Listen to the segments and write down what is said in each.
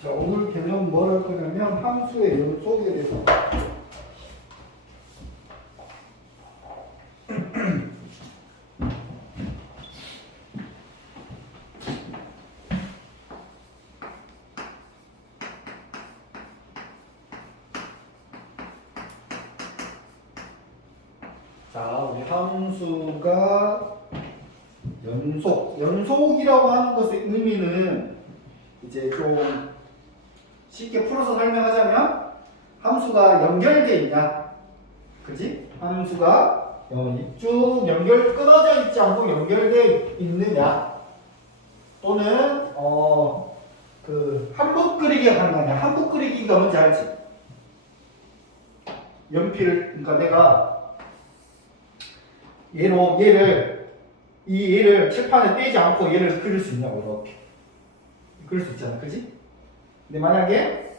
자, 오늘 개념은 뭘 할 거냐면 함수의 연속에 대해서. 자, 우리 함수가 연속이라고 하는 것의 의미는 이제 좀 쉽게 풀어서 설명하자면 함수가 연결되어 있냐, 그지? 함수가 쭉 끊어져 있지 않고 연결되어 있느냐, 또는 그 한북 그리기가 가능하냐. 한북 그리기가 뭔지 알지? 연필, 그러니까 내가 얘를 칠판에 떼지 않고 얘를 그릴 수 있냐고. 이렇게 그릴 수 있잖아, 그지? 근데 만약에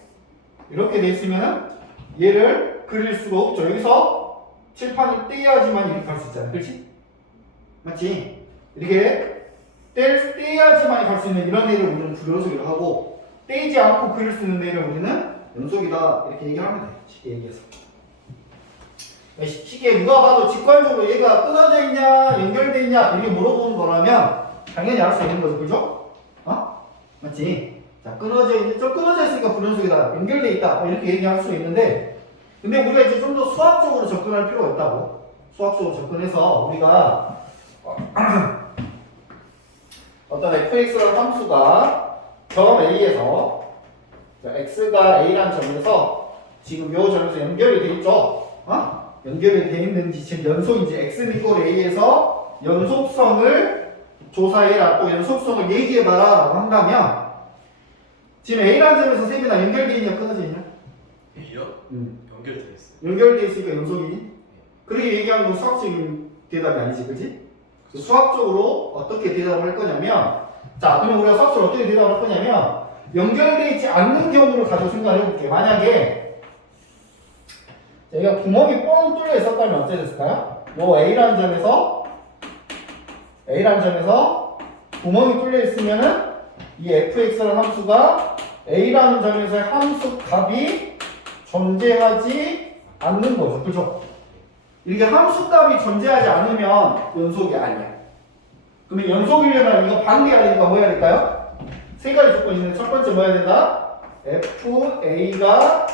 이렇게 돼 있으면 얘를 그릴 수가 없죠. 여기서 칠판을 떼야지만 이렇게 갈 수 있잖아, 그렇지? 맞지? 이렇게 떼야지만 갈 수 있는 이런 애를 우리는 불연속이라고 하고, 떼지 않고 그릴 수 있는 애를 우리는 연속이다, 이렇게 얘기하면 돼. 쉽게 얘기해서. 쉽게 누가 봐도 직관적으로 얘가 끊어져 있냐 연결돼 있냐 이렇게 물어보는 거라면 당연히 알 수 있는 거죠, 그죠? 맞지? 자, 끊어져 있으니까 불연속이다, 연결돼 있다, 이렇게 얘기할 수 있는데, 근데 우리가 이제 좀 더 수학적으로 접근할 필요가 있다고. 수학적으로 접근해서 우리가 어떤 fx라는 함수가 점 A에서, x가 A라는 점에서 지금 요 점에서 연결이 돼 있죠? 연결이 돼 있는지, 지금 연속인지, x는 이꼴 a에서 연속성을 조사해라, 또 연속성을 얘기해봐라 라고 한다면, 지금 a라는 점에서 세 개나 연결돼 있냐 끊어져 있냐? A요? 연결돼 있어요. 연결돼 있으니까 연속이니? 그렇게 얘기하는 건 수학적인 대답이 아니지, 그지? 수학적으로 어떻게 대답을 할 거냐면, 자, 그럼 우리가 수학적으로 어떻게 대답을 할 거냐면, 연결돼 있지 않는 경우를 가지고 생각을 해볼게. 만약에 여기가 구멍이 뻥 뚫려 있었다면 어떻게 됐을까요? A라는 점에서 구멍이 뚫려 있으면은 이 fx라는 함수가 A라는 점에서의 함수 값이 존재하지 않는 거죠, 그죠? 이렇게 함수 값이 존재하지 않으면 연속이 아니야. 그러면 연속이려면 이거 반대해야 되니까 뭐 해야 될까요? 세 가지 조건이 있는데, 첫 번째 뭐 해야 된다? FA가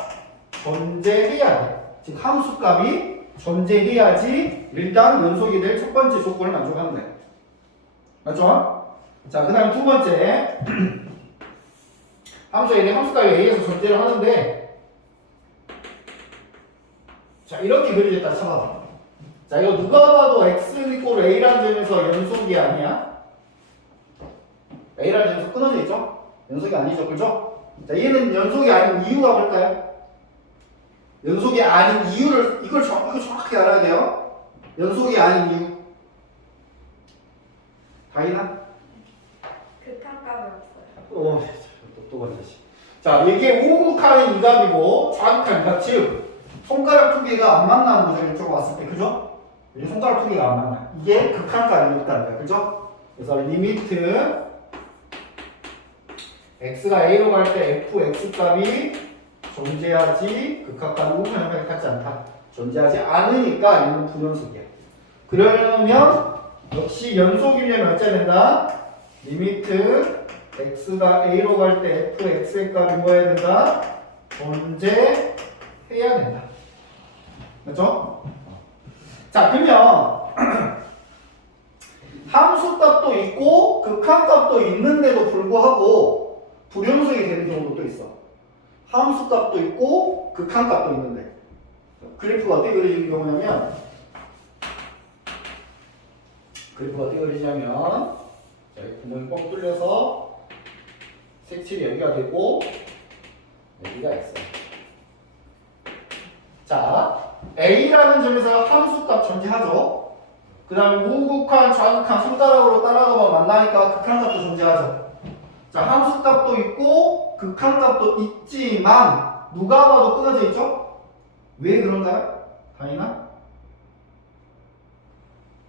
존재해야 돼. 즉 함수값이 존재해야지 일단 연속이 될 첫 번째 조건을 만족하는 거예요. 맞죠? 자, 그 다음에 두 번째 함수값이 A에서 존재를 하는데, 자, 이렇게 그려졌다 쳐봐. 자, 이거 누가 봐도 x는 이꼴 a라는 점에서 연속이 아니야? a라는 점에서 끊어져 있죠? 연속이 아니죠, 그죠? 자, 얘는 연속이 아닌 이유가 뭘까요? 연속이 아닌 이유를, 이거 정확히 알아야 돼요. 연속이 아닌 이유. 다이나? 극한값이 없어요. 똑똑한 자식. 자, 이게 우극한 이갑이고 좌극한 이갑. 즉 손가락 두 개가 안 만나는 거죠, 이쪽으로 왔을 때, 그죠? 이제 손가락 두 개가 안 만나. 이게 극한값이 있다는 거야, 그죠? 그래서 리미트 x가 a로 갈 때 fx 값이 존재하지, 극한값이 우극한 같지 않다. 존재하지 않으니까 얘는 불연속이야. 그러면 역시 연속이려면 어찌해야 된다? 리미트 x가 a로 갈 때 fx의 값이 뭐 해야 된다? 존재해야 된다. 맞죠? 자, 그러면 함수값도 있고 극한값도 있는데도 불구하고 불연속이 되는 경우도 또 있어. 함수값도 있고 극한값도 있는데, 그래프가 어떻게 그려지는 경우냐면, 자, 구멍이 뻥 뚫려서 색칠이 여기가 되고 여기가 있어요. 자, A라는 점에서 함수값 존재하죠. 그 다음에 우극한, 좌극한 손가락으로 따라가면 만나니까 극한값도 존재하죠. 자, 함수값도 있고 극한값도 있지만 누가 봐도 끊어져 있죠? 왜 그런가요? 다이나?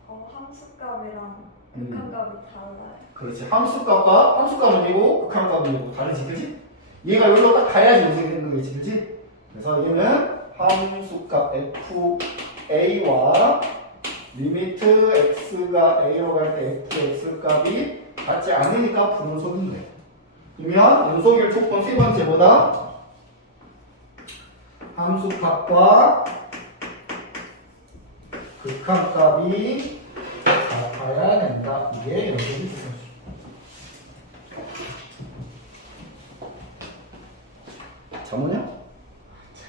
함수값이랑 극한값이 달라요. 그렇지. 함수값은 이고 극한값은 이고 다르지, 그지? 얘가 여기로 딱 가야지 연속이 되는 거겠지, 그치? 그래서 얘는 함수값 fa와 리미트 x가 a로 갈 때 fx 값이 같지 않으니까 불연속인 돼. 그러면 연속일 조건 세 번째보다 함수값과 극한값이 같아야 된다. 이게 연속일 조건이죠. 자모냐?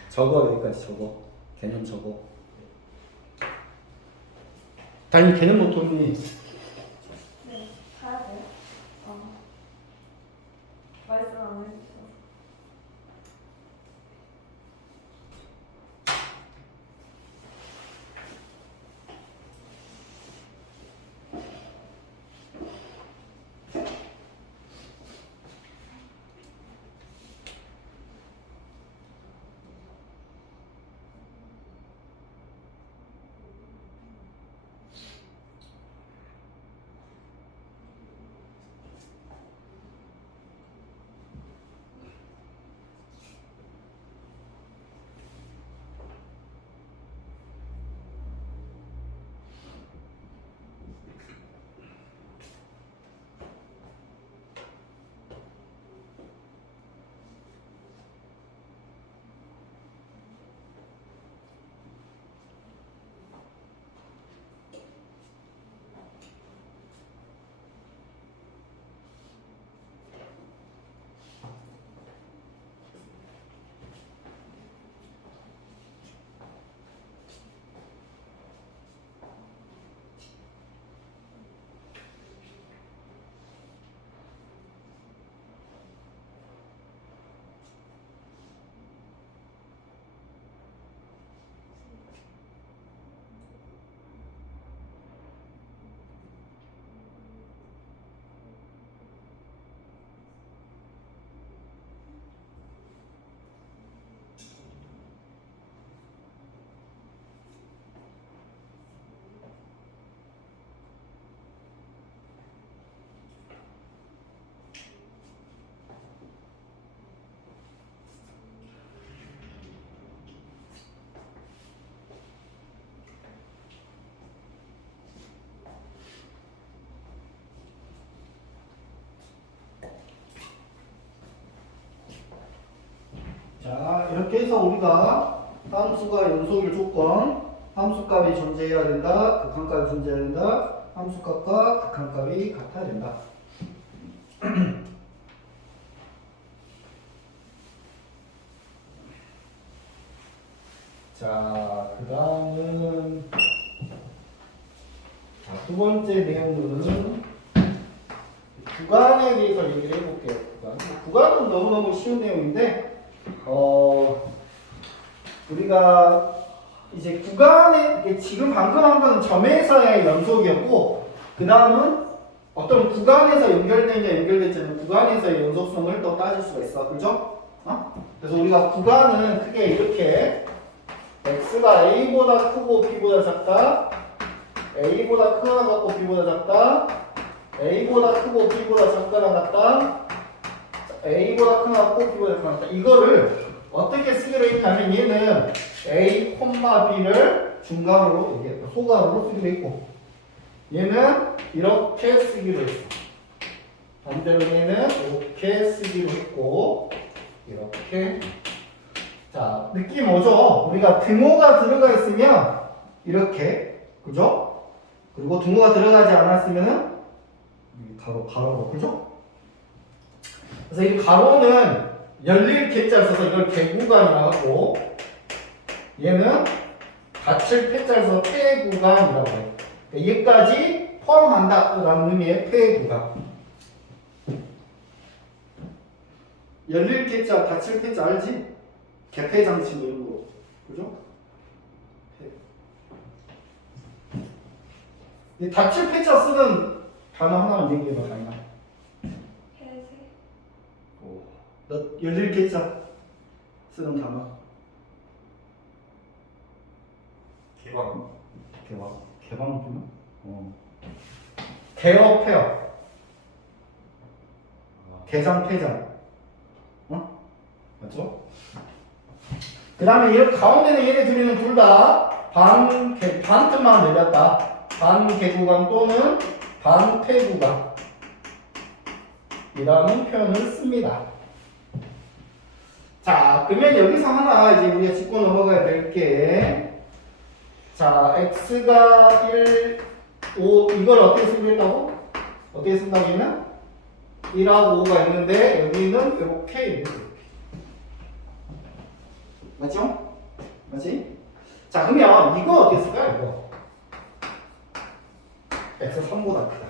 적어 여기까지 적어. 개념 적어. 당연히 개념 노트니 네, 가야 돼요? 말씀 안 해주셔서. 자, 이렇게 해서 우리가 함수가 연속일 조건, 함수값이 존재해야 된다, 극한값이 존재해야 된다, 함수값과 극한값이 같아야 된다. 자, 그 다음은 두 번째 내용은 구간에 대해서 얘기를 해볼게요. 구간은 너무너무 쉬운 내용인데 우리가 이제 구간에 지금 방금 한 거는 점에서의 연속이었고 그 다음은 어떤 구간에서 연결되냐 연결되지 않는 구간에서의 연속성을 또 따질 수가 있어. 그죠? 그래서 우리가 구간은 크게 이렇게 x가 a보다 크고 b보다 작다, a보다 크거나 같고 b보다 작다, a보다 크고 b보다 작거나 같다, a보다 크거나 같고 b보다 작거나 같다. 이거를 어떻게 쓰기로 했냐면 얘는 a, b를 중괄호로 이게 소괄호로 쓰기로 했고 얘는 이렇게 쓰기로 했어. 반대로 얘는 이렇게 쓰기로 했고 이렇게. 자, 느낌 오죠? 우리가 등호가 들어가 있으면 이렇게, 그죠? 그리고 등호가 들어가지 않았으면은 가로, 그죠? 그래서 이 가로는 열릴 개자를 써서 이걸 개구간이라고 하고 얘는 닫힐 폐자를 써서 폐구간이라고 해요. 그러니까 얘까지 포함한다라는 의미의 폐구간. 열릴 개자, 닫힐 폐자 알지? 개폐장치 뭐 이런 거, 그죠? 이 닫힐 폐자 쓰는 단어 하나만 얘기해봐, 다이나. 폐쇄. 너 열릴 개자 쓰는 단어. 개방. 개방 쓰나? 개업, 폐업. 개장, 폐장. 맞죠? 그 다음에 이렇게 가운데는 얘네 둘이는 둘 다 반틈만 내렸다. 반개구간 또는 반폐구간 이라는 표현을 씁니다. 자, 그러면 여기서 하나 이제 우리가 짚고 넘어가야 될 게, 자, x가 1, 5, 이걸 어떻게 쓰겠다고? 어떻게 쓴다고 했나? 1하고 5가 있는데, 여기는 이렇게. 맞죠? 맞지? 자, 그러면 이거 어떻게 쓸까요? 이거. x 3보다 크다.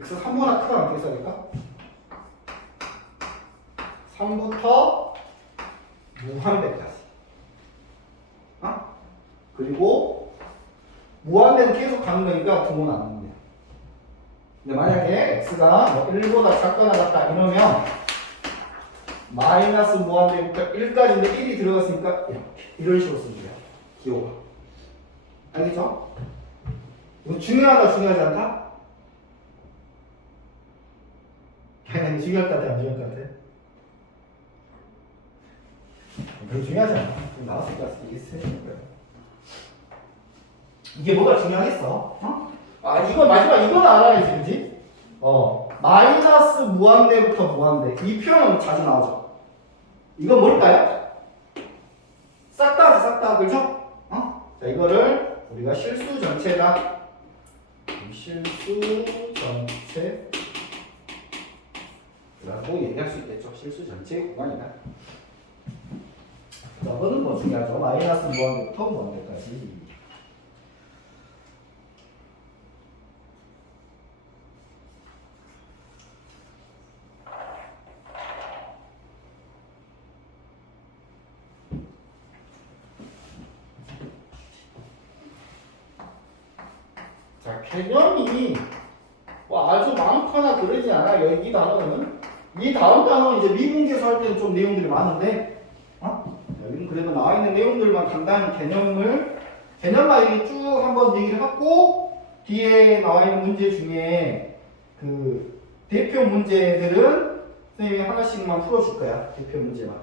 x 3보다 크다 어떻게 써야 될까? 3부터 무한대까지. 그리고 무한대는 계속 가는 거니까 부모는 안 나옵니다. 근데 만약에 x가 뭐 1보다 작거나 같다 이러면 마이너스 무한대부터 1까지인데 1이 들어갔으니까 이렇게 이런 식으로 씁니다. 기호가. 알겠죠? 이거 중요하다 중요하지 않다? 아니 중요할 것 같아 안 중요할 것 같아? 별로 중요하지 않아. 나왔을 것 같아. 이게 쓰는 거예요. 이게 뭐가 중요하겠어? 이거 마지막 이건 알아야지, 그지? 마이너스 무한대부터 무한대. 이 표현은 자주 나오죠. 이건 뭘까요? 싹 다 하지, 싹 다. 그죠? 자, 이거를 우리가 실수 전체다. 실수 전체. 라고 얘기할 수 있겠죠. 실수 전체 구간이다. 자, 이거는 뭐 중요하죠. 마이너스 무한대부터 무한대까지. 자, 개념이 뭐 아주 많거나 그러지 않아. 여기 이 단어는. 이 다음 단어는 이제 미분계수 할 때는 좀 내용들이 많은데, 여기는 그래도 나와 있는 내용들만 간단히 개념만 이렇게 쭉 한번 얘기를 하고, 뒤에 나와 있는 문제 중에 그 대표 문제들은 선생님이 하나씩만 풀어줄 거야. 대표 문제만.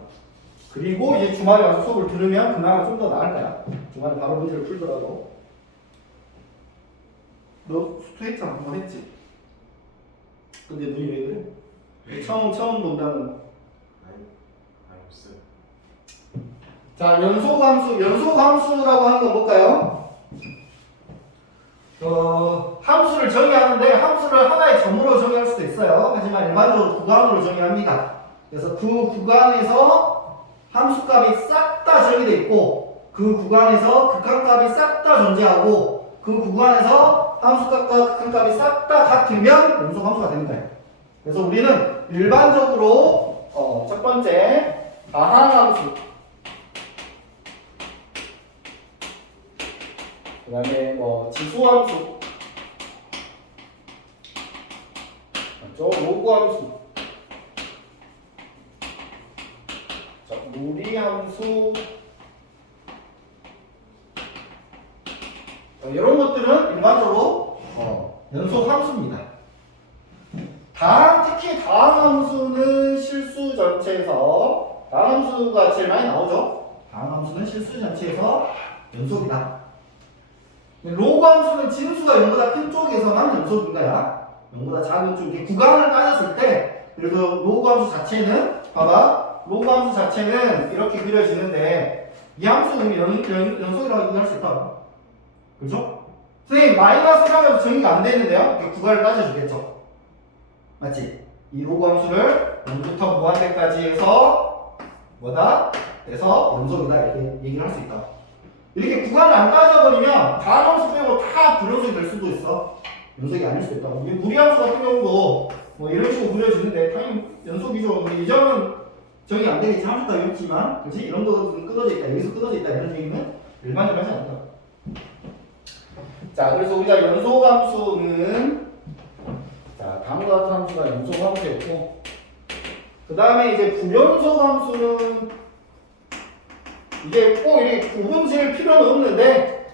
그리고 이제 주말에 와서 수업을 들으면 그나마 좀 더 나을 거야. 주말에 바로 문제를 풀더라도. 너 수투했잖아. 한번 했지? 근데 눈이 왜 그래? 처음 본다는 거. 없어요. 자, 연소함수라고 하는 건 뭘까요? 함수를 정의하는데 함수를 하나의 점으로 정의할 수도 있어요. 하지만 일반적으로 구간으로 정의합니다. 그래서 그 구간에서 함수값이 싹 다 정의되어 있고 그 구간에서 극한값이 싹 다 존재하고 그 구간에서 함수값과 극한값이 싹 다 같으면 연소함수가 되는 거예요. 그래서 우리는 일반적으로 첫 번째 다항함수, 그 다음에 뭐 지수함수, 로그함수, 무리함수, 이런 것들은 일반적으로 연소함수입니다. 특히 다항함수는 실수 전체에서 다항함수가 제일 많이 나오죠. 다항함수는 실수 전체에서 연속이다. 로그함수는 진수가 0보다 큰 쪽에서만 연속인 거야. 0보다 작은 쪽. 이게 구간을 따졌을 때, 그래서 로그함수 자체는 봐봐. 로그함수 자체는 이렇게 그려지는데 이 함수는 연속이라고 얘기할 수 있다. 그죠? 선생님 마이너스라면 정의가 안 되는데요. 구간을 따져주겠죠. 맞지? 이 로그 함수를 0부터 무한대까지 해서 뭐다? 해서 연속이다 이렇게 얘기를 할 수 있다. 이렇게 구간을 안 따져버리면 다음 함수 빼고 다 불연속이 될 수도 있어. 연속이 아닐 수도 있다. 무리함수 같은 경우도 뭐 이런 식으로 그려지는데 당연히 연속이죠. 근데 이 점은 정의 안 되겠지. 함수가 이렇지만 그렇지? 이런 거는 끊어져 있다. 여기서 끊어져 있다. 이런 얘기는 일반적으로 하지 않다. 자, 그래서 우리가 연소함수는 다음과 같은 함수가 연소함수였고, 그 다음에 이제 불연소함수는 이게 꼭 이렇게 구분 지을 필요는 없는데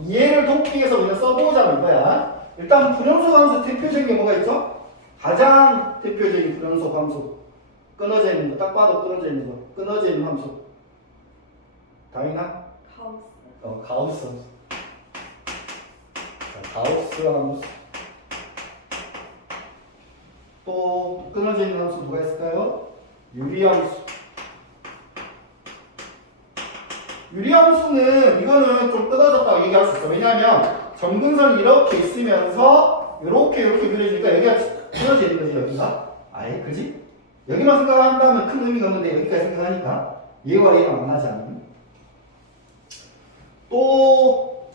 이해를 돕기 위해서 그냥 써보자는 거야. 일단 불연속 함수 대표적인 게 뭐가 있죠? 가장 대표적인 불연속 함수. 끊어져 있는 거. 딱 봐도 끊어져 있는 거. 끊어져 있는 함수. 당연하? 가우스. 가우스 함수. 자, 가우스 함수. 또 끊어져 있는 함수 누가 있을까요? 유리함수. 유리함수는 이거는 좀 끊어졌다고 얘기할 수 있어. 왜냐하면 점근선이 이렇게 있으면서 이렇게 그려지니까 여기가 끊어져 있는 거지 여기가. 아예 그지? 여기만 생각한다면 큰 의미가 없는데 여기까지 생각하니까 얘와 얘가 만나지 않는. 또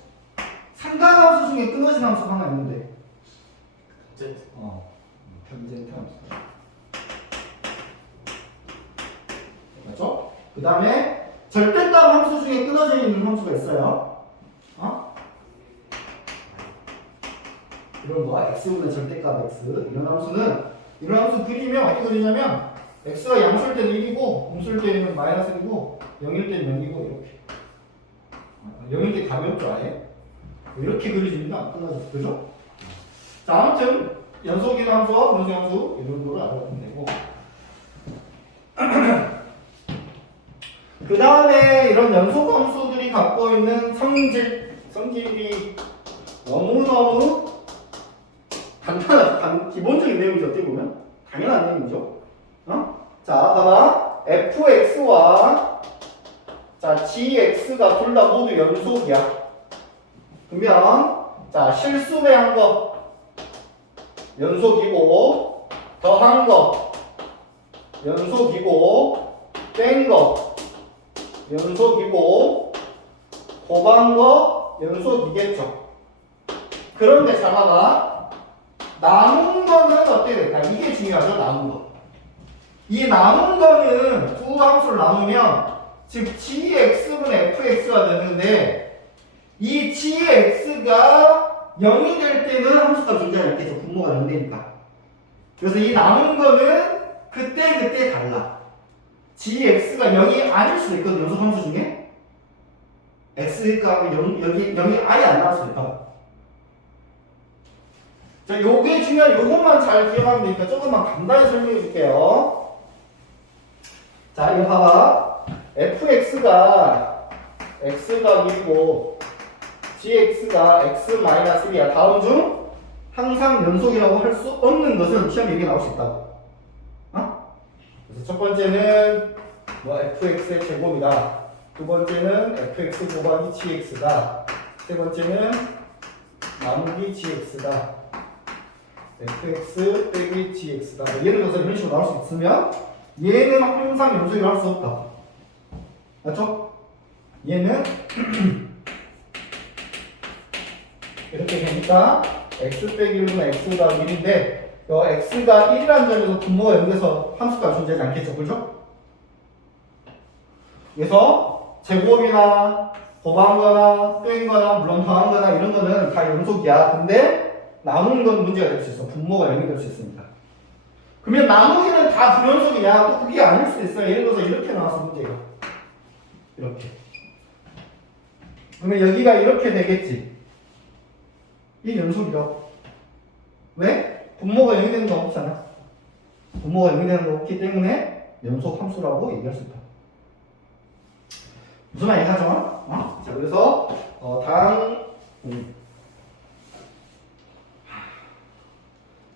삼각함수 중에 끊어진 함수 하나 있는데 젠트. 편젠트 함수. 맞죠? 그 다음에 절대값 함수 중에 끊어져 있는 함수가 있어요. 이런 거 x분의 절대값 x 이런 함수 그리면 어떻게 그리냐면 x가 양수일 때는 1이고 공수일 때는 -1이고 0일 때는 0이고 이렇게 0일 때 가볍죠 아예 이렇게 그려집니다. 끊어져서 그죠? 자 아무튼 연속이나 함수와 분수 함수 이런 거를 알아보면 되고 그 다음에 이런 연속 함수들이 갖고 있는 성질이 너무너무 간단한 기본적인 내용이죠. 어떻게 보면 당연한 내용이죠. 자 봐봐 fx와 자 gx가 둘 다 모두 연속이야. 그러면 자 실수배한 거 연속이고 더한 거 연속이고 뺀 거 연속이고 곱한 거 연속이겠죠. 그런데 잘 봐봐. 남은 거는 어떻게 될까? 이게 중요하죠. 남은 거. 이 남은 거는 두 함수를 나누면 즉 gx분의 fx가 되는데 이 gx가 0이 될 때는 함수가 존재하지 않겠죠. 분모가 0되니까. 그래서 이 남은 거는 그때 달라. gx가 0이 아닐 수도 있거든. 연속 함수 중에 x가 0이 아예 안 나올 수도 있다. 자, 요게 중요한 요것만 잘 기억하면 되니까 조금만 간단히 설명해 줄게요. 자, 이거 봐봐. fx가 x가 1이고 gx가 x-1이야. 다음 중 항상 연속이라고 할 수 없는 것은 시험에 여기 나올 수 있다고. 그래서 첫 번째는 뭐 fx의 제곱이다. 두 번째는 fx 곱하기 gx다. 세 번째는 나누기 gx다. fx 빼기 gx다. 예를 들어서 이런 식으로 나올 수 있으면 얘는 항상 연속이라 할 수 없다. 맞죠? 얘는 이렇게 되니까 x 빼기 1은 x가 1인데 x가 1이라는 점에서 분모가 연결해서 함수가 존재하지 않겠죠. 그죠? 그래서 제곱이나 곱한 거나 뺀 거나 물론 더한 거나 이런 거는 다 연속이야. 근데 남은 건 문제가 될 수 있어. 분모가 0이 될 수 있습니다. 그러면 나머지는 다 불연속이냐? 또 그게 아닐 수도 있어요. 예를 들어서 이렇게 나왔어, 문제가. 이렇게. 그러면 여기가 이렇게 되겠지. 이 연속이라고. 왜? 분모가 0이 되는 거 없잖아. 분모가 0이 되는 거 없기 때문에 연속 함수라고 얘기할 수 있다. 무슨 말인지 하죠? 자, 그래서 다음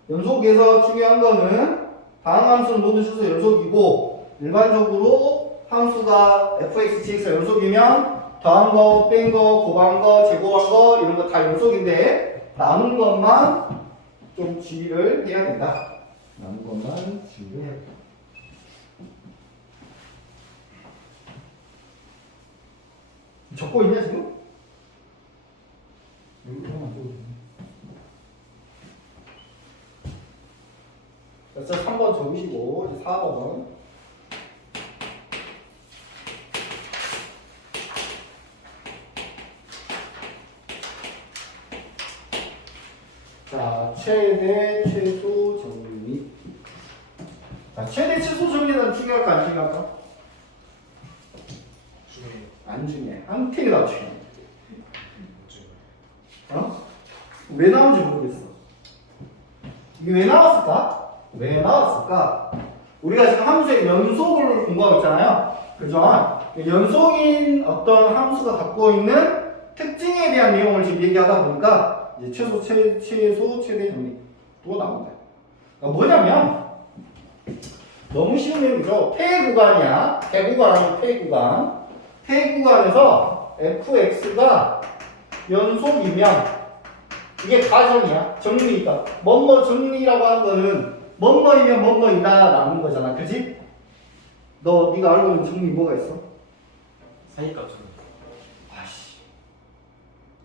연속에서 중요한 거는 다음 함수는 모두 실수 연속이고 일반적으로 함수가 fx, gx가 연속이면 더한 거, 뺀 거, 곱한 거, 제곱한 거 이런 거 다 연속인데 남은 것만 좀 주의를 해야 된다. 남은 것만 주의를 해야 된다. 적고 있냐 지금? 이거만 적어주네. 자, 3번 적으시고 이제 4번. 자, 최대 최소 정리. 자, 최대 최소 정리는 중요할까 안 중요할까? 중에 안 중요해. 한 팩이 나 중요해. 중에 왜 나온지 모르겠어. 이게 왜 나왔을까? 왜 나왔을까? 우리가 지금 함수의 연속을 공부하고 있잖아요. 그죠? 연속인 어떤 함수가 갖고 있는 특징에 대한 내용을 지금 얘기하다 보니까 이제 최소, 최대 정리도 나온다. 그러니까 뭐냐면 너무 쉬운 내용이죠. 폐 구간이야. 대구간하고 폐 구간. 폐 구간에서 fx가 연속이면 이게 가정이야. 정리니까. 뭐뭐 정리라고 하는 거는 뭐뭐이면 뭐뭐이다 라는 거잖아. 그지? 네가 알고 있는 정리 뭐가 있어? 사이값 좀 아씨.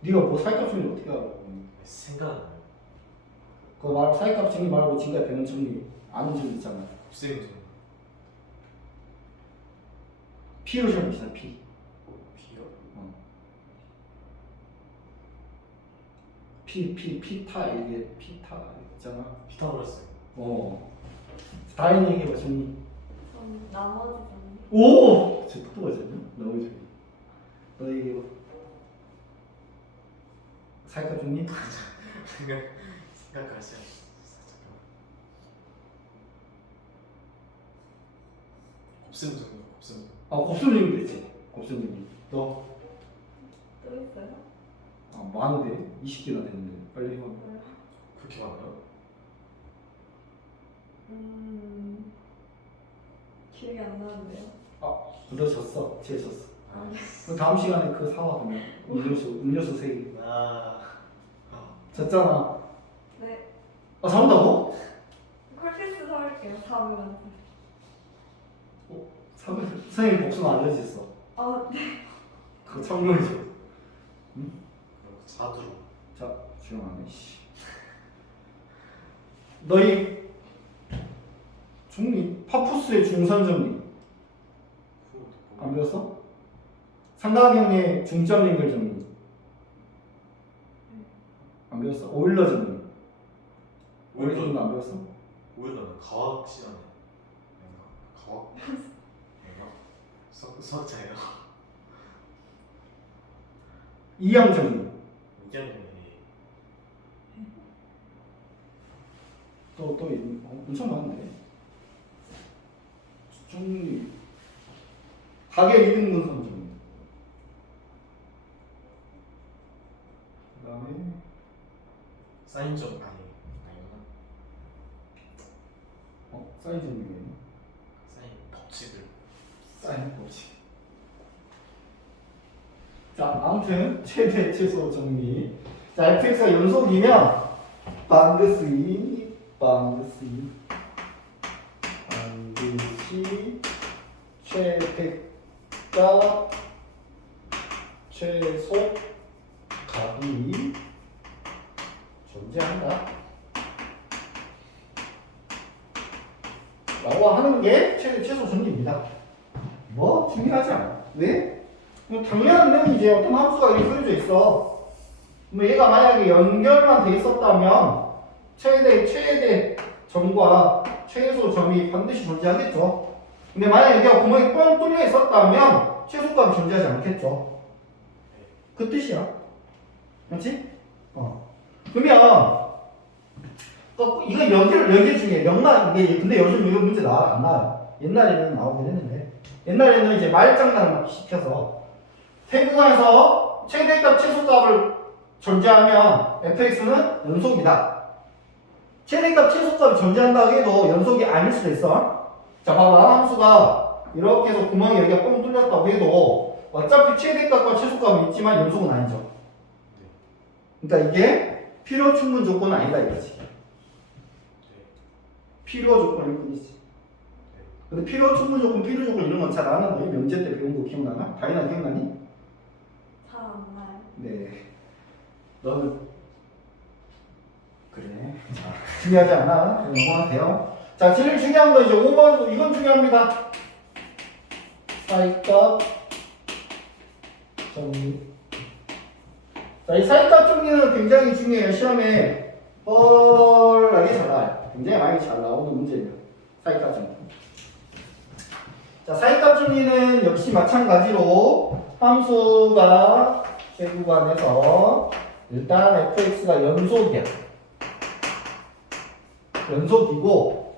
네가 뭐 사이값 정리 어떻게 알아? 생각은 나요. 그거 말고 사이값 정리 말고 지금까지 배운 정리 아는 정리 있잖아. 곱셈 좀 P로 시작해 있잖아. P. 비요? 피타 이게 피타 있잖아. 피타고라스. 다른 얘기해봐 정리. 전 나머지 좀. 오! 진짜 똑똑하잖아. 너무 좋아. 너 얘기해봐. 사이값 정리? 생각하세요. 잠깐만. 곱셈 좀 곱셈. 곱셈 정리 됐지. 곱셈 정리. 너? 또 있어요? 많은데? 20개나 됐는데. 빨리 해봐. 그렇게 많아요? 기억이 안 나는데요. 너 졌어. 쟤 졌어. 아, 그럼 다음 시간에 그 사와 그러면 음료수 3개. 졌잖아. 네. 사온다고? 콜피스 사올게요. 4분. 선생님 복수는 알려주셨어. 네. 그거 참고해줘. 그리고 자두로. 자, 조용하네. 씨. 너희 정리 파푸스의 중선 정리 안 배웠어? 삼각형의 중점 연결 정리 안 배웠어? 오일러 정리 오일러 정리 안 배웠어? 오일러는 가학 시간에 가학? 수학자예요. 이항 정리 이견이 또 엄청 많은데 정리 가계 이등분선 정리 그 다음에 사인점 아니구나. 사인 정리가 사인 법칙을. 사인 법칙. 자, 아무튼 최대 최소 정리. 자, fx가 연속이면 반드시 최대값 최소 값이 존재한다 라고 하는 게 최대 최소 정리입니다. 뭐 중요하지 않아. 왜? 뭐 당연한 내용이지. 어떤 함수가 이렇게 그려져 있어. 뭐 얘가 만약에 연결만 돼 있었다면 최대 점과 최소 점이 반드시 존재하겠죠. 근데 만약에 여기가 구멍이 뻥 뚫려 있었다면 최소값이 존재하지 않겠죠. 그 뜻이야. 맞지? 그러면 이거 여기 중에 영만 이게 근데 요즘 이거 문제 안 나와요. 옛날에는 나오긴 했는데 옛날에는 이제 말장난을 막 시켜서 태구간에서 최대값 최소값을 존재하면 fx는 연속이다. 최대값 최소값이 존재한다고 해도 연속이 아닐 수도 있어. 자 봐봐 함수가 이렇게 해서 구멍이 여기가 뻥 뚫렸다고 해도 어차피 최대값과 최소값은 있지만 연속은 아니죠. 그러니까 이게 필요 충분 조건은 아니다 이거지. 필요 조건일 뿐이지. 근데 필요 충분 조건, 필요 조건 이런 건 잘 안 하는데 명제 때 배운 거 기억나나? 다이나 기억나니? 잘 안 나요. 네. 너는 그래. 자, 중요하지 않아? 넘어가세요. 자, 제일 중요한 거 이제 5번 이건 중요합니다. 사이값 정리. 자, 이 사이값 정리는 굉장히 중요해요. 시험에 뻔하게 잘 나와요. 굉장히 많이 잘 나오는 문제예요. 사이값 정리. 자, 사이값 정리는 역시 마찬가지로 함수가 최구간에서 일단 fx가 연속이야. 연속이고,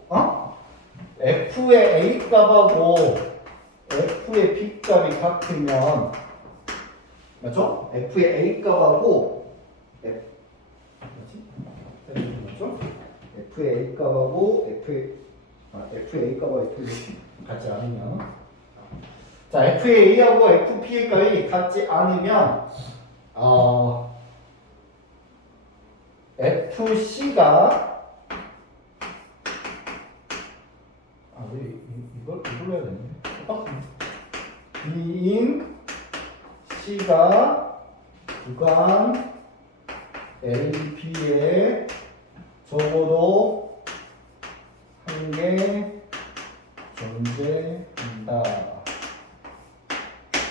f의 a 값하고 f의 b 값이 같으면, 맞죠? f의 a 값하고 맞죠? f의 a 값하고 f의 a 값하고 f의 b 같지 않으면, 자, f의 a하고 fp의 값이 같지 않으면, fc가 이걸로 해야 되는데. B인 C가 구간 AB에 적어도 한 개 존재한다.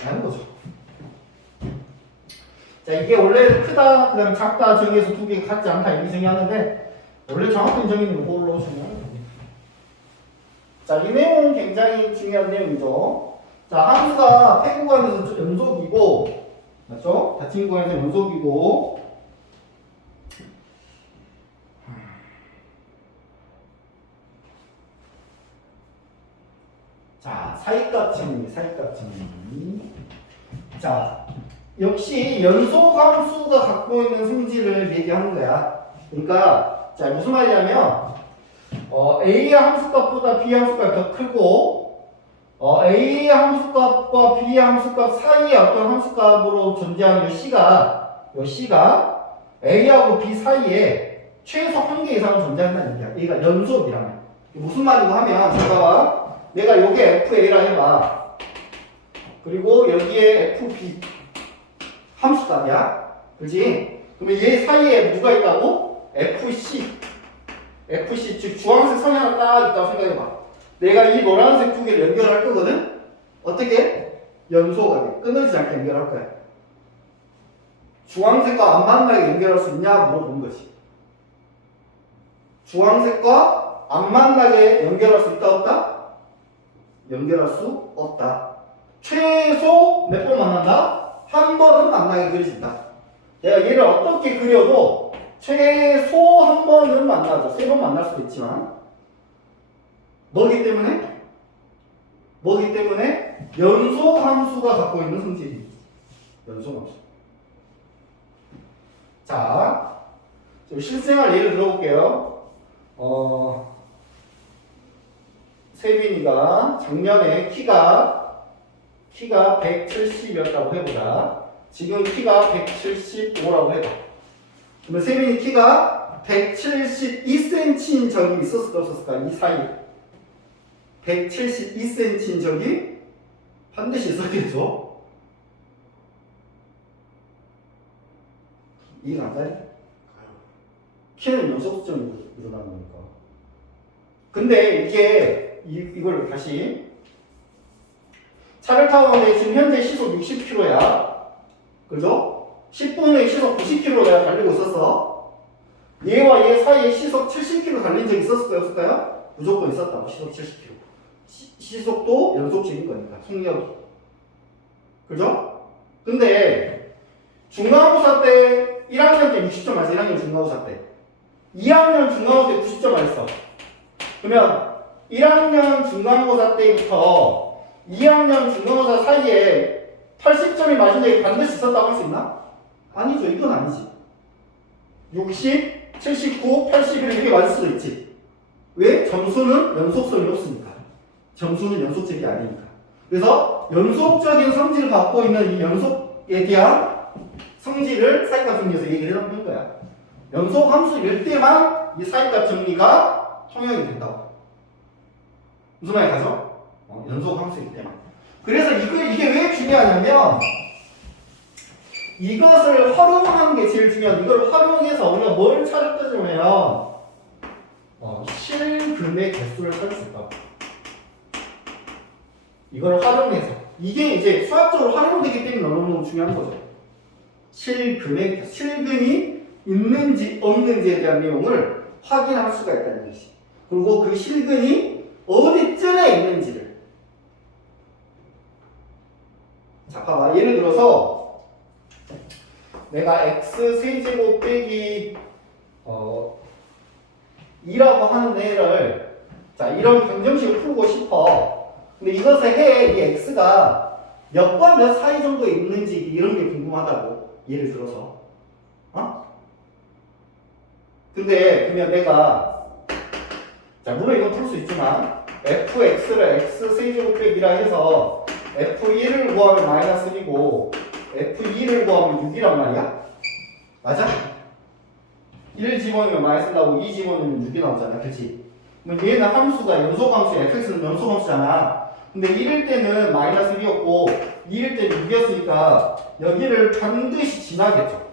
라는 거죠. 자, 이게 원래 크다, 그 다음에 작다 정의에서 두 개가 같지 않다 이렇게 정의하는데, 원래 정확한 정의는 이걸로 정의하는 겁니다. 자, 이 내용은 굉장히 중요한 내용이죠. 자, 함수가 폐 구간에서 연속이고, 맞죠? 닫힌 구간에서 연속이고, 자, 사이값 정리. 자, 역시 연속함수가 갖고 있는 성질을 얘기하는 거야. 그러니까, 자, 무슨 말이냐면, A의 함수값보다 B의 함수값이 더 크고, A의 함수값과 B의 함수값 사이에 어떤 함수값으로 존재하는 이 C가 A하고 B 사이에 최소 한 개 이상은 존재한다는 얘기야. 얘가 연속이라면. 무슨 말이고 하면, 잠깐만. 내가 요게 FA라 해봐. 그리고 여기에 FB 함수값이야. 그지? 그러면 얘 사이에 누가 있다고? FC, 즉 주황색 선이 하나 딱 있다고 생각해봐. 내가 이 노란색 두 개를 연결할 거거든? 어떻게? 연속하게 끊어지지 않게 연결할 거야. 주황색과 안 만나게 연결할 수 있냐 물어보는 거지. 주황색과 안 만나게 연결할 수 있다 없다? 연결할 수 없다. 최소 몇 번 만난다? 한 번은 만나게 그려진다. 내가 얘를 어떻게 그려도 최소 한 번은 만나죠. 세 번 만날 수도 있지만. 뭐기 때문에 연속 함수가 갖고 있는 성질이 연속 함수. 자, 실생활 예를 들어볼게요. 세빈이가 작년에 키가 170이었다고 해보자. 지금 키가 175라고 해봐. 그러면 세빈이 키가 172cm인 적이 있었을까 없었을까? 이 사이에 172cm인 적이 반드시 있었겠죠? 이해가 안 가요? 키는 연속점이 일어나는 거니까. 근데 이게 이걸 다시 차를 타고 가는데 지금 현재 시속 60km야. 그죠? 10분에 시속 90km 내가 달리고 있었어. 얘와 얘 사이에 시속 70km 달린 적이 있었을까요? 없을까요? 무조건 있었다고. 시속 70km. 시속도 연속적인 거니까. 속력이. 그죠? 근데 중간고사 때 1학년 때 60점 맞았어. 1학년 중간고사 때. 2학년 중간고사 때 90점 맞았어. 그러면 1학년 중간고사 때부터 2학년 중간고사 사이에 80점이 맞은 적이 반드시 있었다고 할 수 있나? 아니죠. 이건 아니지. 60, 79, 81 이렇게 맞을 수도 있지. 왜? 점수는 연속성이 없으니까. 점수는 연속적이 아니니까. 그래서 연속적인 성질을 갖고 있는 이 연속에 대한 성질을 사이값 정리에서 얘기를 해놓는 거야. 연속 함수일 때만 이 사이값 정리가 통용이 된다고. 무슨 말이 가죠? 연속 함수일 때만. 그래서 이게 왜 중요하냐면 이것을 활용하는 게 제일 중요한. 이걸 활용해서 우리가 뭘 찾을 거냐면 실근의 개수를 찾을 수 있다. 이걸 활용해서 이게 이제 수학적으로 활용되기 때문에 너무너무 중요한 거죠. 실근의 개수, 실근이 있는지 없는지에 대한 내용을 확인할 수가 있다는 것이. 그리고 그 실근이 어디쯤에 있는지를. 자, 봐봐. 예를 들어서 내가 x 세제곱 빼기 2라고 하는 애를 자 이런 방정식을 풀고 싶어. 근데 이것을 해. 이 x가 몇 번 몇 사이 정도에 있는지 이런 게 궁금하다고. 예를 들어서. 어? 근데 그러면 내가 자 물론 이건 풀 수 있지만 fx를 x 세제곱 빼기라 해서 f1을 구하면 마이너스 1이고 f2를 구하면 6이란 말이야? 맞아? 1 집어넣으면 마이너스 나오고 2 집어넣으면 6이 나오잖아. 그치? 그럼 얘는 함수가 연속함수 fx는 연속함수잖아. 근데 1일 때는 마이너스 1이었고 2일 때는 6이었으니까 여기를 반드시 지나겠죠.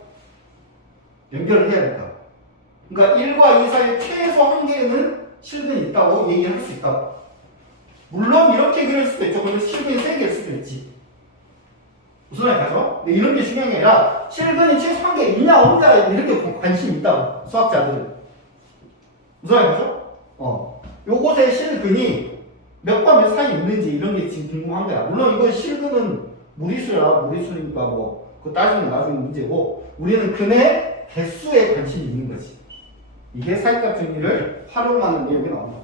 연결을 해야 될까? 그러니까 1과 2 사이에 최소 한 개는 실근이 있다고 얘기할 수 있다고. 물론 이렇게 그릴 수도 있죠. 근데 실근이 3개일 수도 있지. 무슨 말이 가죠? 근데 이런 게 중요한 게 아니라 실근이 최소 한 개 있냐 없냐 이렇게 관심이 있다고 수학자들은. 무슨 말이 가죠? 요곳에 실근이 몇과 몇 사이 있는지 이런 게 지금 궁금한 거야. 물론 이거 실근은 무리수니까 뭐 그거 따지면 나중에 문제고 우리는 근의 개수에 관심이 있는 거지. 이게 사익값 정리를 활용하는 내용이 나옵니다.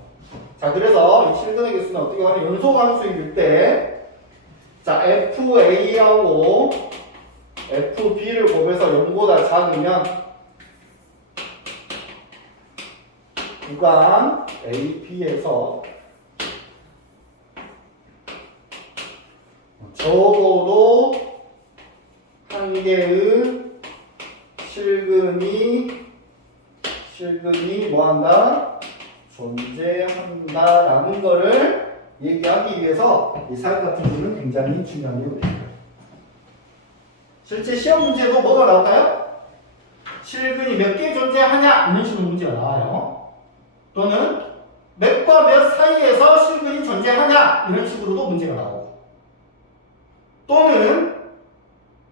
자, 그래서 이 실근의 개수는 어떻게 하면 연속함수일 때 자, FA하고 FB를 곱해서 0보다 작으면 구간 AP에서 적어도 한 개의 실근이 뭐한다? 존재한다라는 거를 얘기하기 위해서 이 사익 같은 거는 굉장히 중요한 내용입니다. 실제 시험 문제도 뭐가 나올까요? 실근이 몇 개 존재하냐? 이런 식으로 문제가 나와요. 또는 몇과 몇 사이에서 실근이 존재하냐? 이런 식으로도 문제가 나오고. 또는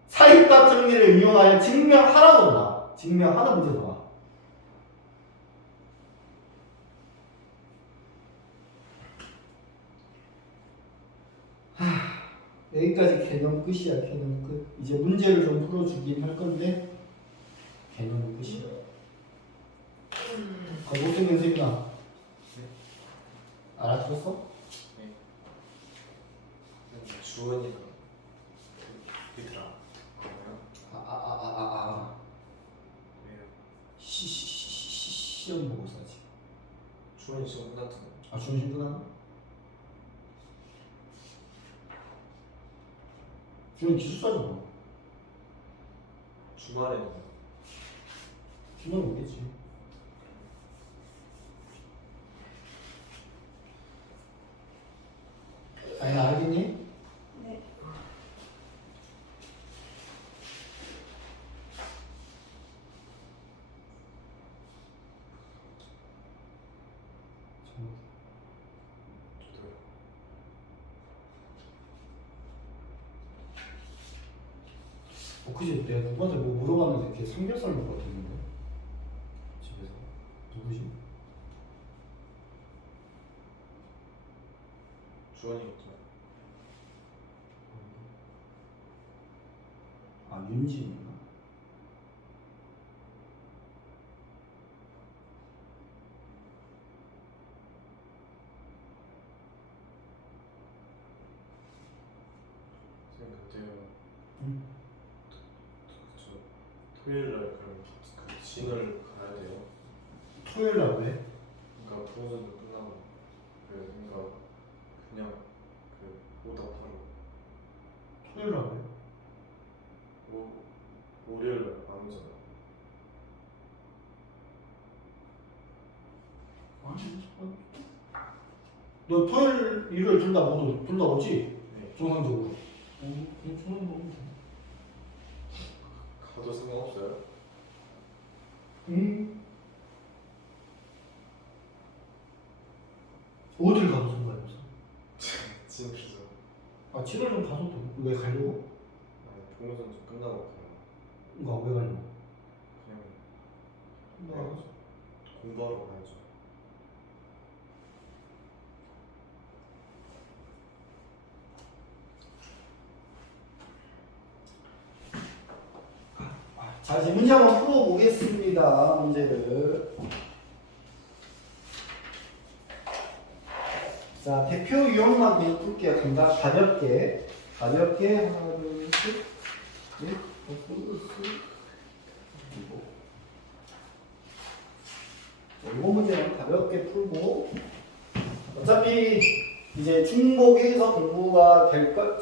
사익값 정리를 이용하여 증명하라고 나와. 증명하는 문제도 나와. 여기까지 개념 끝이야. 개념 끝. 이제 문제를 좀 풀어주긴 할 건데 개념 끝이야. 못생긴 세민아 알아들었어? 네. 주원이가 얘들아 그러면 왜요? 시험 보고 있어 지금. 주원이 시험 끝났잖아요. 아 중심 끝났나? 지금 기숙사잖아. 주말에는 주말 오겠지. 아니 알겠니? 네. 저도요. 그지? 내가 누구한테 뭐 물어봤는데 걔 삼겹살 먹고 왔는데 집에서 누구지? 주원이였죠. 아 윤지인가? 선생님 그때요. 응. 저 토요일날 그럼 그 진을 가야 돼요. 토요일 날 왜? 그러니까 부모전도 끝나고 그러니까 그냥 그 오답하러 토요일 날 왜? 월요일날 안 오잖아요. 아니 너 토요일 일요일 둘 다 모두 둘 다 오지? 네. 정상적으로. 그냥 저는 뭐. 가도 상관없어요? 어딜 가도 상관없어. 진 그래서 아 7월은 가서 또 왜 가려고? 아니 부모전 좀 끝나고 그냥 그러니까 왜 가려고? 그냥 공부하러 가야죠. 자 이제 문제 한번 풀어보겠습니다. 문제를 자, 대표 유형만 그냥 풀게요. 간단 가볍게. 가볍게 하나, 둘, 셋, 넷, 다섯, 여섯, 일곱. 이거 문제는 가볍게 풀고 어차피 이제 중복해서 공부가 될 것,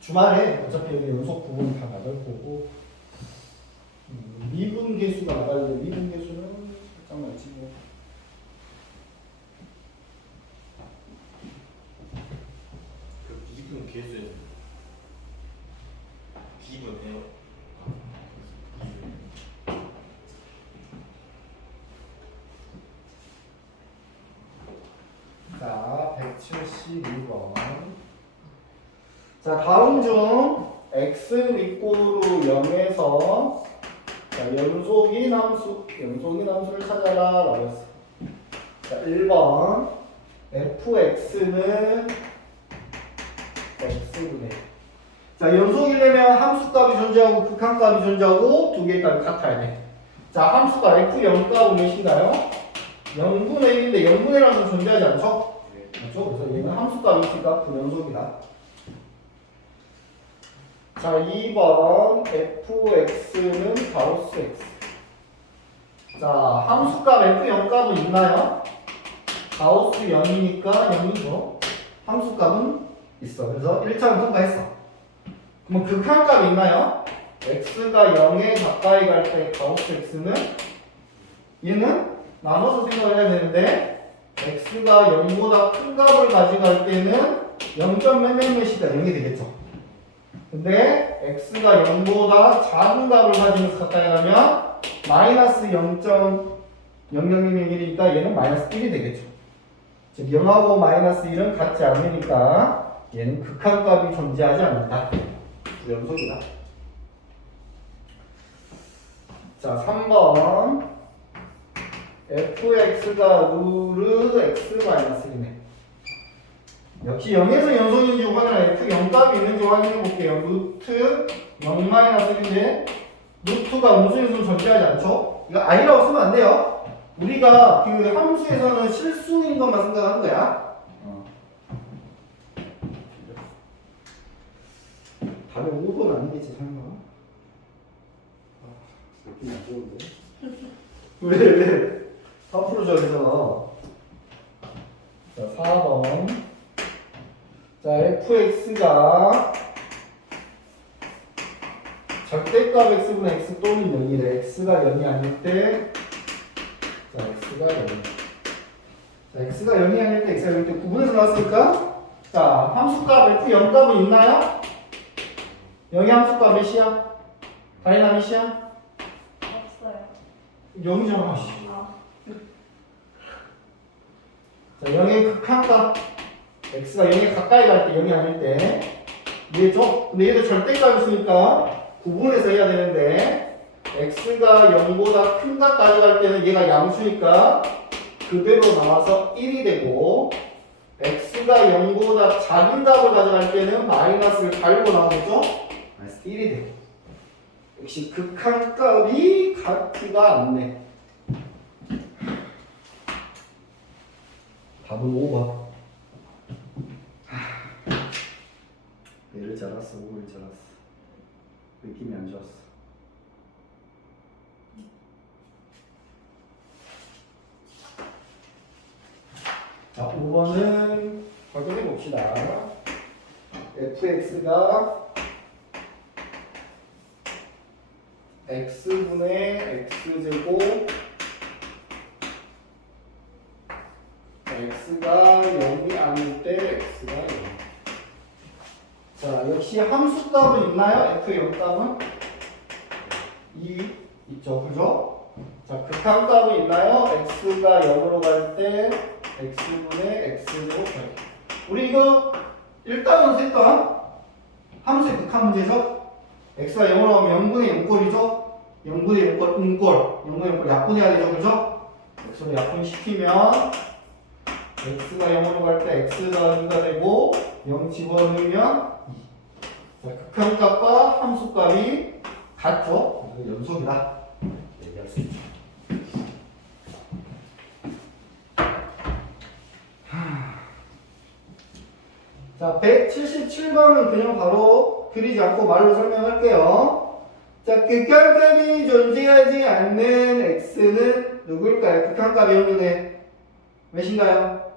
주말에 어차피 여기 연속 부분 다 나갈 거고 미분 계수가 나갈래. 미분 계수는 살짝만 치고 그 미분 계수는 비분해요. 자, 172번. 자, 다음 중 x 윗골로 0에서 연속인 함수를 찾아라 라고 했어. 자, 1번 fx는 x분의 자, 연속이려면 함수값이 존재하고 극한값이 존재하고 두 개의 값이 같아야 돼. 자, 함수가 f0값은 몇인가요? 0분의 1인데 0분의 1라는 존재하지 않죠? 그렇죠? 그래서 얘는 함수값이 있으니까 불연속이다. 자, 2번 fx는 가우스 x. 자, 함수값 f0값은 있나요? 가우스 0이니까 0이죠. 함수값은 있어. 그래서 1차는 통과했어. 그럼 극한값이 있나요? x가 0에 가까이 갈 때 가우스 x는 얘는 나눠서 생각을 해야 되는데 x가 0보다 큰 값을 가져갈 때는 0점 몇몇몇이다 0이 되겠죠. 근데 x가 0보다 작은 값을 가지면서 가까이 가면 마이너스 0.0001이니까 얘는 마이너스 1이 되겠죠. 즉 0하고 마이너스 1은 같지 않으니까 얘는 극한값이 존재하지 않는다. 연속이다. 자, 3번 fx가 루트 x-1이네. 역시 0에서 연속인지 확인해. f0값이 있는지 확인해 볼게요. 루트 0-1인데 루트가 음수에서는 존재하지 않죠? 이거 i라고 쓰면 안 돼요. 우리가 그 함수에서는 실수인 것만 생각하는 거야. 답에 5번 아니겠지 설마? 느낌이 안 좋은데? 왜? 3% 저기잖아. 자, 4번. 자, fx가 절대값 x분의 x 또는 0이래. x가 0이 아닐 때, 자, x가 0. 자, x가 0이 아닐 때, x가 0일 때 구분해서 나왔으니까, 자, 함수값 f0값은 있나요? 0의 함수값 몇이야? 다이나 몇이야? 없어요. 0이잖아. 아, 자, 0의 극한값 x가 0에 가까이 갈 때 0이 아닐 때 이해했죠? 근데 얘도 절대값 있으니까 구분해서 해야 되는데 x가 0보다 큰 값 가져갈 때는 얘가 양수니까 그대로 나와서 1이 되고 x가 0보다 작은 값을 가져갈 때는 마이너스를 달고 나오겠죠? 마이너스 1이 되고 역시 극한값이 같지가 않네. 답은 5번. 얘를 잘랐어, 5를 잘랐어. 느낌이 안 좋았어. 자, 5번은 확인해 봅시다. fx가 x분의 x제곱 x가 0이 아닐 때 x가 0. 자, 역시 함수값은 있나요? f0값은? 2 있죠, 그죠? 자, 극한값은 있나요? x가 0으로 갈 때 x분의 x제곱. 우리 이거 1단원에서 했던 함수의 극한 문제죠? x가 0으로 가면 0분의 0꼴이죠? 0분의 0꼴 음꼴, 0분의 0꼴 약분해야 되죠, 그죠? x로 약분시키면 x가 0으로 갈 때 x가 2가 되고 0 집어넣으면 2. 자, 극한값과 함수값이 같죠? 그래서 연속이다. 얘기할 수 있죠. 자, 177번은 그냥 바로 그리지 않고 말로 설명할게요. 자, 극한값이 존재하지 않는 x는 누굴까요? 극한값이 없는 애 몇인가요?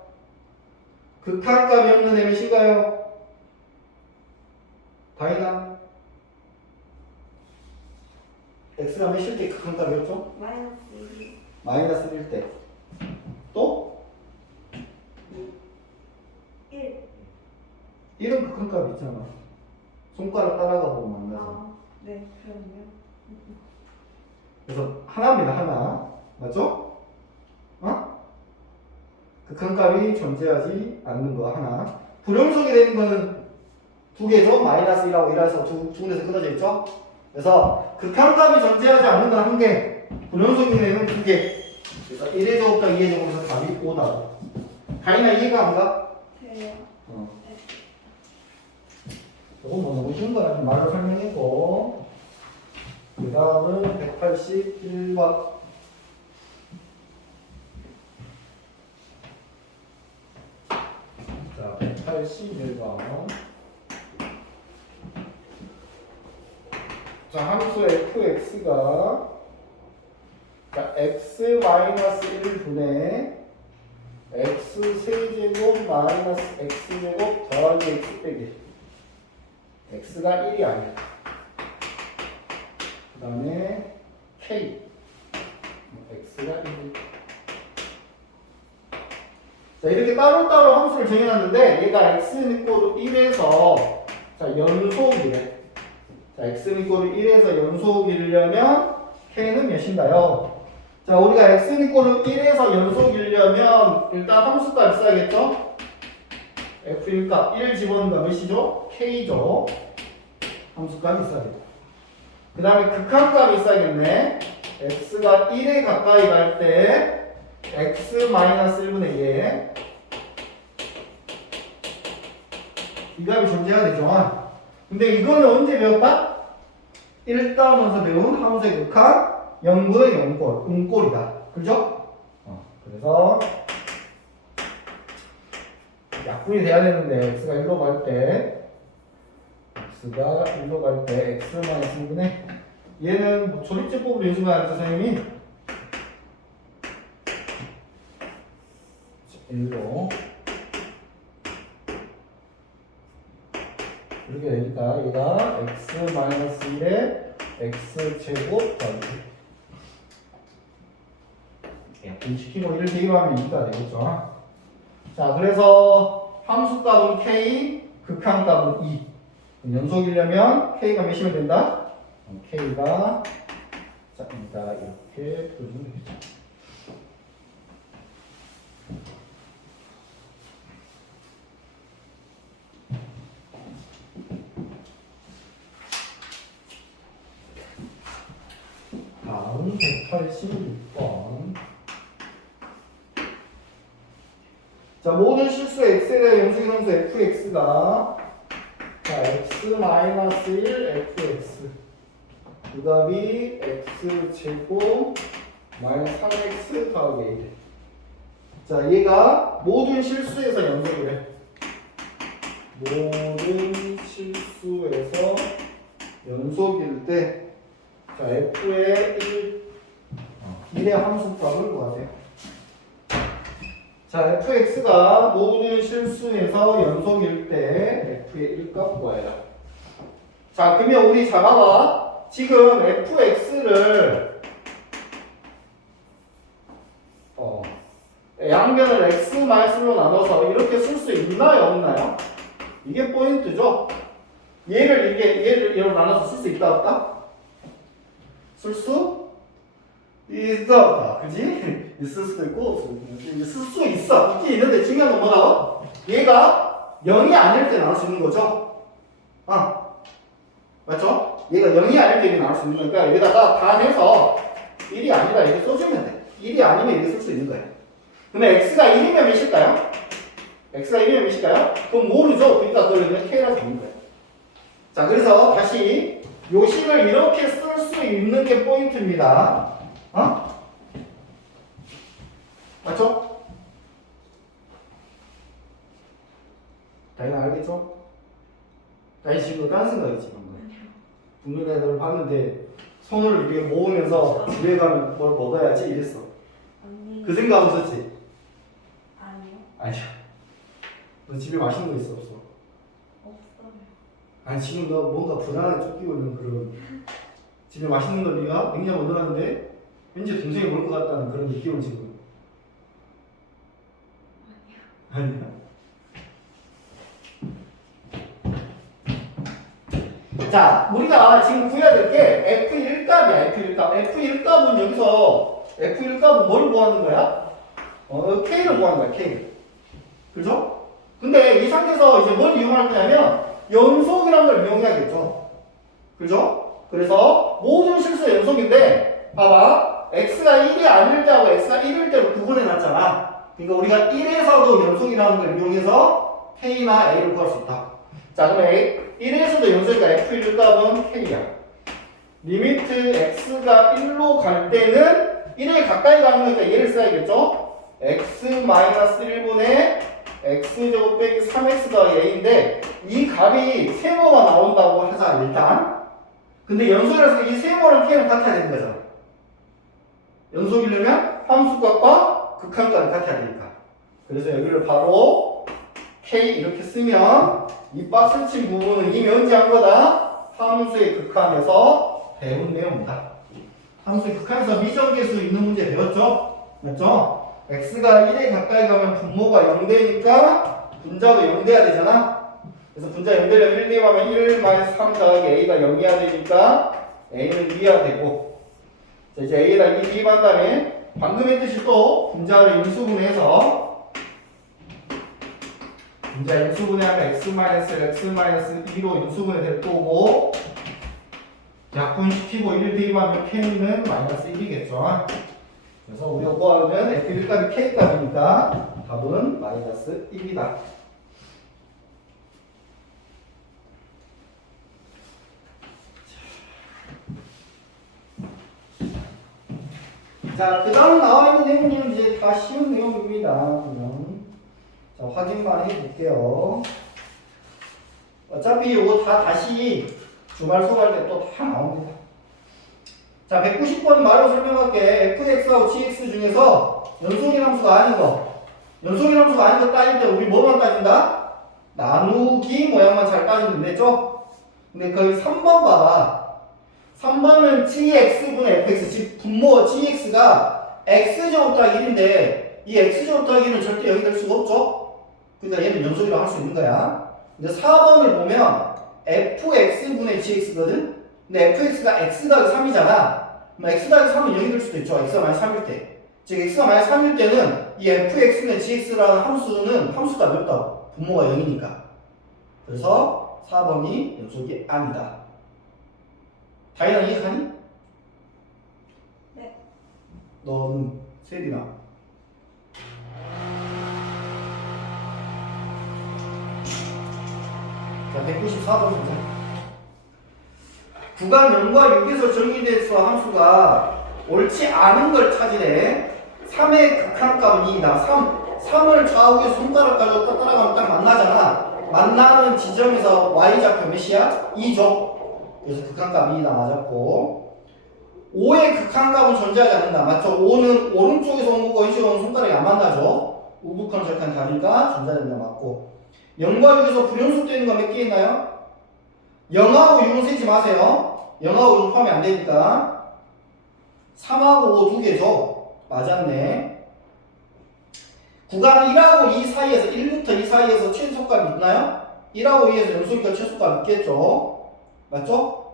극한값이 없는 애 몇인가요? 다이나 x가 몇일 때 극한값이었죠? 마이너스 -1일 때. 또? 1. 1은 극한값 있잖아. 손가락 따라가 보면 만나서. 아, 네, 그럼요. 그래서 하나입니다, 하나. 맞죠? 어? 극한값이 존재하지 않는 거 하나. 불연속이 되는 거는 두 개죠. -1하고 1해서 두 군데서 끊어져 있죠. 그래서 극한값이 존재하지 않는 건 한 개, 불연속이 되는 두 개. 그래서 1의 제곱과 2의 제곱에서 답이 5다. 다이나 이해가 안 가? 돼요. 네. 이건 뭐 너무 쉬운 거라 말로 설명했고, 그 다음은 181번. 자, 181번. 자, 함수 fx가 자, x-1분의 x 세제곱 마이너스 x제곱 더하기 x 빼기 x가 1이 아니야. 그 다음에 k x가 1. 자, 이렇게 따로따로 함수를 정해놨는데 얘가 x는 이꼬르 1에서 자, 연속이래. 자, x는 이꼬르 1에서 연속이려면 k는 몇인가요? 자, 우리가 x는 이꼬르 1에서 연속이려면 일단 함수값 써야겠죠? f1값 1 집어넣는 거 몇이죠? k죠. 함수값이 있어야겠다. 그 다음에 극한값이 있어야겠네. x가 1에 가까이 갈 때 x-1분의 2 이 값이 존재해야 되죠. 근데 이거는 언제 배웠다? 1단원에서 배운 함수의 극한 0분의 0꼴, 음꼴이다. 그죠? 그래서 약분이 돼야 되는데 x가 1로 갈 때 x-1분의 얘는 뭐 조립제법으로 요즘 알았죠, 선생님이? 1로 이렇게 되니까 얘가 x-1에 x제곱 더하기 약분시키고 1 대입하면 2가 되겠죠. 자, 그래서 함수값은 k, 극한값은 2. 연속이려면 k가 몇이면 된다? k가 자, 2다 이렇게 표준이 되죠. 다음 186번. 자, 모든 실수 x에 대한 연속의 함수 fx가 자, x-1 fx 그 값이 x제곱 마이너스 3x 더하기 1. 자, 얘가 모든 실수에서 연속이래. 모든 실수에서 연속일 때 자, f의 1의 함수값을 구하세요. 자, fx가 모든 실수에서 연속일 때 f의 1값 구해요. 자, 그러면 우리 잘 봐봐. 지금 fx를 양변을 x-로 나눠서 이렇게 쓸 수 있나요, 없나요? 이게 포인트죠. 얘를 이렇게 나눠서 쓸 수 있다, 없다? 쓸 수 있어. 그지? 있을 수도 있고, 쓸 수 있어. 있긴 있는데 중요한 건 뭐라고? 얘가 0이 아닐 때 나올 수 있는 거죠? 맞죠? 얘가 0이 아닐 때 나올 수 있는 거니까 여기다가 다 내서 1이 아니다 이렇게 써주면 돼. 1이 아니면 이렇게 쓸 수 있는 거예요. 그러면 x가 1이면 몇일까요? x가 1이면 몇일까요? 그건 모르죠. 그러니까 그걸 그냥 k라고 적는 거예요. 자, 그래서 다시 요 식을 이렇게 쓸 수 있는 게 포인트입니다. 맞죠? 다이나 알겠죠? 딴 생각이지 방금. 분명 내가 널 봤는데 손을 이렇게 모으면서 집에 가면 뭘 먹어야지 이랬어. 언니. 그 생각 없었지? 아니요. 아니야. 너 집에 맛있는 거 있어 없어? 없어요. 아니 지금 너 뭔가 불안하게 쫓기고 있는 그런 집에 맛있는 걸 네가 냉장고 넣어놨는데 왠지 동생이 먹을 것 같다는 그런 느낌을 지금. 아니야. 자, 우리가 지금 구해야 될 게 F1값이야, F1값. F1값은 여기서 F1값은 뭘 구하는 거야? K를 구하는 거야, K. 그죠? 근데 이 상태에서 이제 뭘 이용할 거냐면 연속이라는 걸 이용해야겠죠. 그죠? 그래서 모든 실수의 연속인데 봐봐. X가 1이 아닐 때하고 X가 1일 때로 구분해 놨잖아. 그러니까 우리가 1에서도 연속이라는 걸 이용해서 K나 A를 구할 수 있다. 자, 그럼 1에서도 연속이니까 F1 값은 K야. 리미트 X가 1로 갈 때는 1에 가까이 가는 거니까 얘를 써야겠죠? X-1분의 X제곱 빼기 3X가 A인데 이 값이 세모가 나온다고 하자 일단. 근데 연속이라서 이 세모랑 K는 같아야 되는 거잖아. 연속이려면 함수값과 극한값이 같아야 되니까. 그래서 여기를 바로 K 이렇게 쓰면 이 박스 친 부분은 이미 언제 한 거다? 함수의 극한에서 배운 내용이다. 함수의 극한에서 미정계수 있는 문제 배웠죠? 맞죠? X가 1에 가까이 가면 분모가 0되니까 분자도 0 돼야 되잖아? 그래서 분자 0 되려면 1 대입하면 1 마이너스 3 더하기 A가 0이어야 되니까 A는 2여야 되고, 자, 이제 A에다 2 대입한 다음에 방금 했듯이 또 분자를 인수분해해서 분자 인수분해하면 x-2로 인수분해 될 거고, 약분시키고 1 대입하면 K는 마이너스 1이겠죠. 그래서 우리가 구하면 F1값이 K값이니까 답은 마이너스 1이다. 자, 그 다음 나와 있는 내용은 이제 다 쉬운 내용입니다. 그냥. 자, 확인만 해볼게요. 어차피 이거 다 다시 주말 수업할 때 또 다 나옵니다. 자, 190번 말로 설명할게. fx하고 gx 중에서 연속인 함수가 아닌 거. 연속인 함수가 아닌 거 따질 때 우리 뭐만 따진다? 나누기 모양만 잘 따지면 되죠? 근데 거기 3번 봐봐. 3번은 gx분의 fx, 즉 분모 gx가 x제곱 더하기 1인데 이 x제곱 더하기 1은 절대 0이 될 수가 없죠? 그러니까 얘는 연속이라고 할 수 있는 거야. 근데 4번을 보면 fx분의 gx거든? 근데 fx가 x 더하기 3이잖아. 그럼 x 더하기 3은 0이 될 수도 있죠. x가 마이너스 3일 때. 즉 x가 마이너스 3일 때는 이 fx분의 gx라는 함수는 함수가 몇 더? 분모가 0이니까. 그래서 4번이 연속이 아니다. 다이나 이해하니? 네. 너는 세리나? 자, 194번 보자. 구간 0과 6에서 정의돼서 함수가 옳지 않은 걸 찾으래. 3의 극한값은 2이다. 3을 좌우에 손가락 가지고 따라가면 딱 만나잖아. 만나는 지점에서 y좌표 몇이야? 2죠. 그래서 극한값 2다 맞았고, 5의 극한값은 존재하지 않는다. 맞죠? 5는 오른쪽에서 온 거고 왼쪽에서 온 손가락이 안 만나죠. 우극한 절칸 다리가 존재된다 맞고, 0과 6에서 불연속되는 거 몇 개 있나요? 0하고 6은 세지 마세요. 0하고 6 포함이 안 되니까 3하고 5 두 개죠. 맞았네. 구간 1하고 2 사이에서 1부터 2 사이에서 최소값이 있나요? 1하고 2에서 연속이니까 최소값 있겠죠. 맞죠?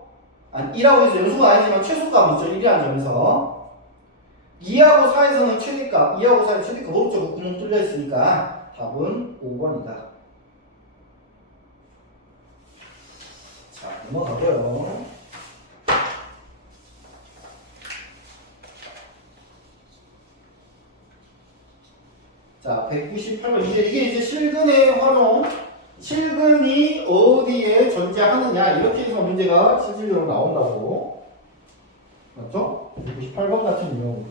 아니 1하고 2에서 연속은 아니지만 최소값 있죠. 1이라는 점에서 2하고 4에서는 최대값, 2하고 4에 최대값 없죠. 그 구멍 뚫려 있으니까 답은 5번이다. 자, 넘어가고요. 자, 198번. 이게 실근의 활용. 실근이 어디에 존재하느냐. 이렇게 해서 문제가 실질적으로 나온다고. 맞죠? 198번 같은 경우.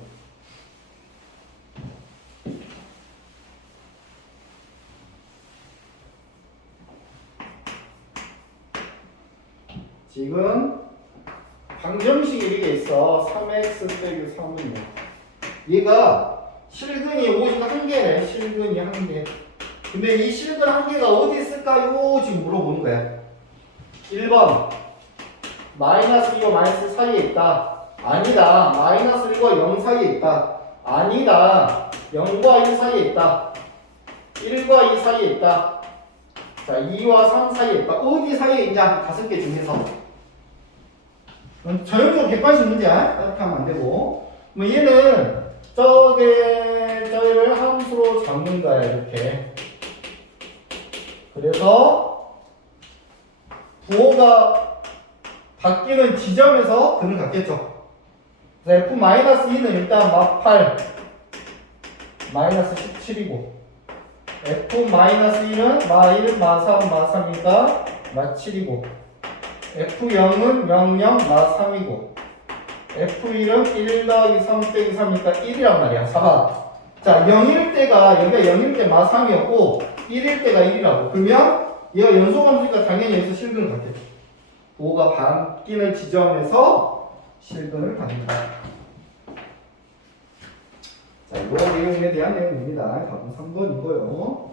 지금 방정식이 이렇게 있어. 3x 빼기 3은 0. 얘가 실근이 오직 한 개네. 실근이 한 개. 근데 이 실근 한 개가 어디 있을까요? 지금 물어보는 거야. 1번 마이너스 2와 마이너스 사이에 있다. 아니다. 마이너스 1과 0 사이에 있다. 아니다. 0과 1 사이에 있다. 1과 2 사이에 있다. 자, 2와 3 사이에 있다. 어디 사이에 있냐? 5개 중에서. 전형적으로 객관식 문제야. 이렇게 하면 안 되고. 뭐 얘는 저를 함수로 잡는 거야, 이렇게. 그래서 부호가 바뀌는 지점에서 근을 갖겠죠. F-2는 일단 마8 마이너스 17이고 F-2는 마1 마3 마3이니까 마7이고 F0은 00 마3이고 F1은 1 더하기 3 빼기 3이니까 1이란 말이야. 4번. 자, 0일 때가 여기가 0일 때 마3이었고 1일 때가 1이라고. 그러면 얘가 연속함수니까 당연히 여기서 실근을 갖겠죠. 부호가 바뀌는 지점에서 실근을 갖는다. 자, 이 내용에 대한 내용입니다. 답은 3번이고요.